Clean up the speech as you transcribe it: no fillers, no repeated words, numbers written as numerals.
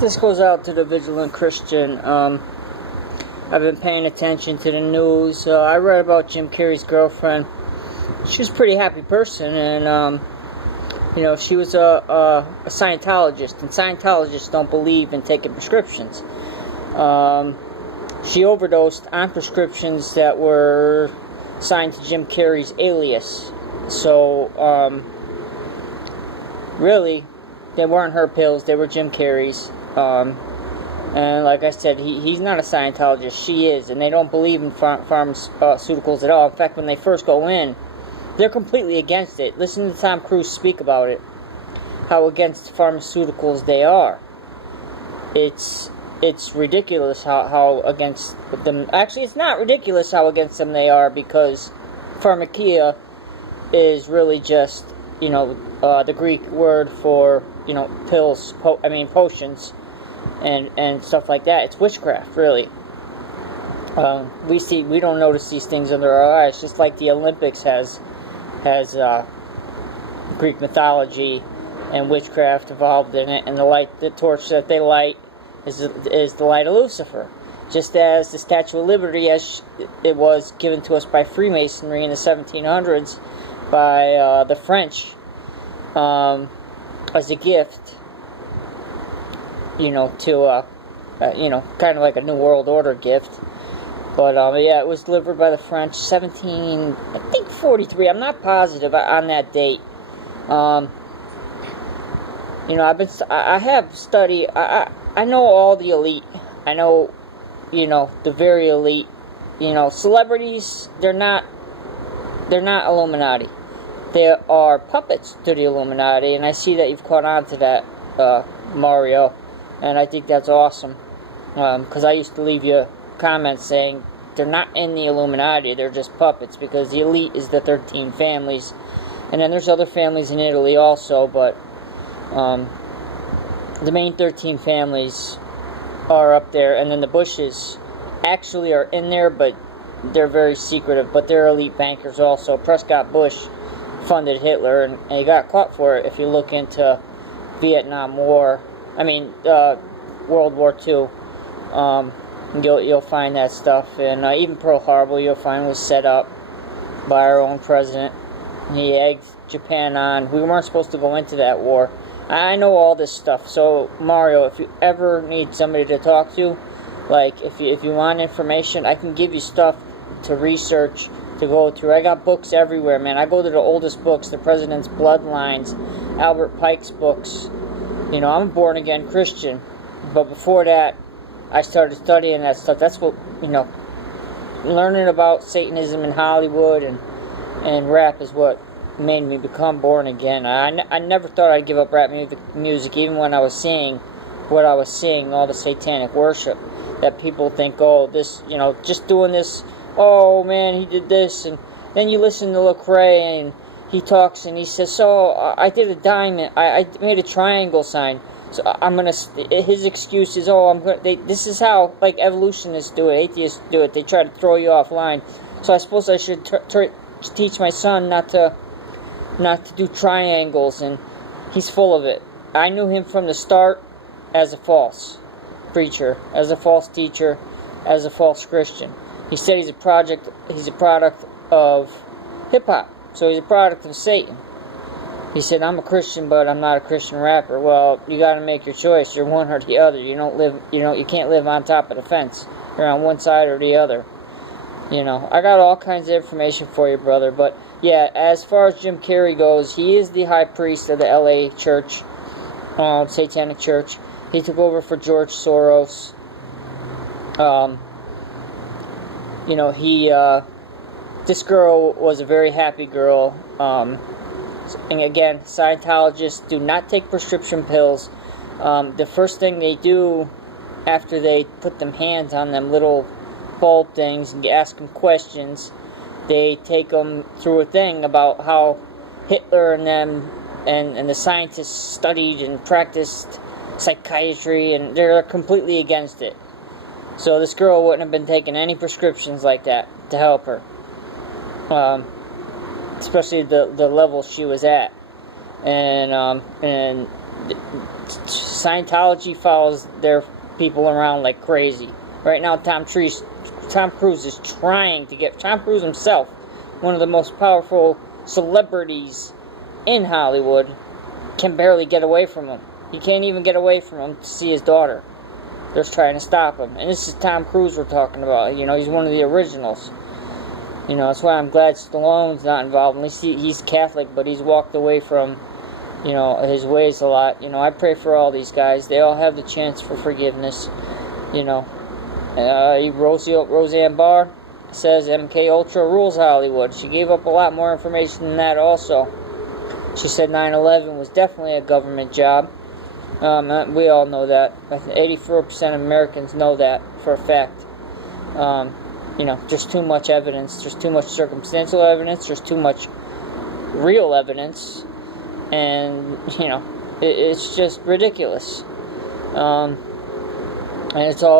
This goes out to the vigilant Christian. I've been paying attention to the news. I read about Jim Carrey's girlfriend. She was a pretty happy person, and she was a Scientologist, and Scientologists don't believe in taking prescriptions. She overdosed on prescriptions that were signed to Jim Carrey's alias. So, really, they weren't her pills, they were Jim Carrey's. And like I said, he's not a Scientologist, she is, and they don't believe in pharmaceuticals at all. In fact, when they first go in, they're completely against it. Listen to Tom Cruise speak about it, how against pharmaceuticals they are. It's ridiculous how against them. Actually, it's not ridiculous how against them they are, because pharmakia is really just, the Greek word for, pills, potions, and stuff like that. It's witchcraft, really. We don't notice these things under our eyes, just like the Olympics has Greek mythology and witchcraft involved in it, and the torch that they light is the light of Lucifer. Just as the Statue of Liberty, as it was given to us by Freemasonry in the 1700s by the French as a gift, to kind of like a New World Order gift. But it was delivered by the French, 43. I'm not positive on that date. I have studied. I know all the elite. I know, the very elite. Celebrities. They're not Illuminati. They are puppets to the Illuminati, and I see that you've caught on to that, Mario, and I think that's awesome. Because I used to leave you comments saying they're not in the Illuminati, they're just puppets, because the elite is the 13 families, and then there's other families in Italy also, but the main 13 families are up there, and then the Bushes actually are in there, but they're very secretive, but they're elite bankers also. Prescott Bush funded Hitler, and he got caught for it. If you look into World War II, you'll find that stuff, and even Pearl Harbor you'll find was set up by our own president. He egged Japan on. We weren't supposed to go into that war. I know all this stuff. So Mario, if you ever need somebody to talk to, like if you want information, I can give you stuff to research, to go through. I got books everywhere, man. I go to the oldest books, the President's Bloodlines, Albert Pike's books. I'm a born again Christian, but before that I started studying that stuff. That's what, learning about Satanism in Hollywood and rap is what made me become born again. I never thought I'd give up rap music, even when I was seeing what I was seeing, all the satanic worship, that people think, oh, this, just doing this, oh man, he did this, and then you listen to Lecrae, and he talks, and he says, so, I did a diamond, I made a triangle sign, so his excuse is, this is how, like, evolutionists do it, atheists do it, they try to throw you offline, so I suppose I should teach my son not to do triangles, and he's full of it. I knew him from the start as a false preacher, as a false teacher, as a false Christian. He said he's a product of hip-hop, so he's a product of Satan. He said, I'm a Christian, but I'm not a Christian rapper. Well, you gotta make your choice. You're one or the other. You can't live on top of the fence. You're on one side or the other. I got all kinds of information for you, brother, but yeah, as far as Jim Carrey goes, he is the high priest of the LA church, Satanic Church. He took over for George Soros. This girl was a very happy girl. And again, Scientologists do not take prescription pills. The first thing they do after they put them hands on them little bulb things and ask them questions, they take them through a thing about how Hitler and them and the scientists studied and practiced psychiatry, and they're completely against it. So this girl wouldn't have been taking any prescriptions like that to help her, especially the level she was at, and Scientology follows their people around like crazy. Right now, Tom Cruise is trying to get... Tom Cruise himself, one of the most powerful celebrities in Hollywood, can barely get away from him. He can't even get away from him to see his daughter. They're trying to stop him. And this is Tom Cruise we're talking about. You know, he's one of the originals. You know, that's why I'm glad Stallone's not involved. At least he's Catholic, but he's walked away from, you know, his ways a lot. You know, I pray for all these guys. They all have the chance for forgiveness. You know, Roseanne Barr says MK Ultra rules Hollywood. She gave up a lot more information than that also. She said 9/11 was definitely a government job. We all know that. 84% of Americans know that for a fact. You know, just too much evidence. There's too much circumstantial evidence. There's too much real evidence. And, you know, it's just ridiculous. And it's all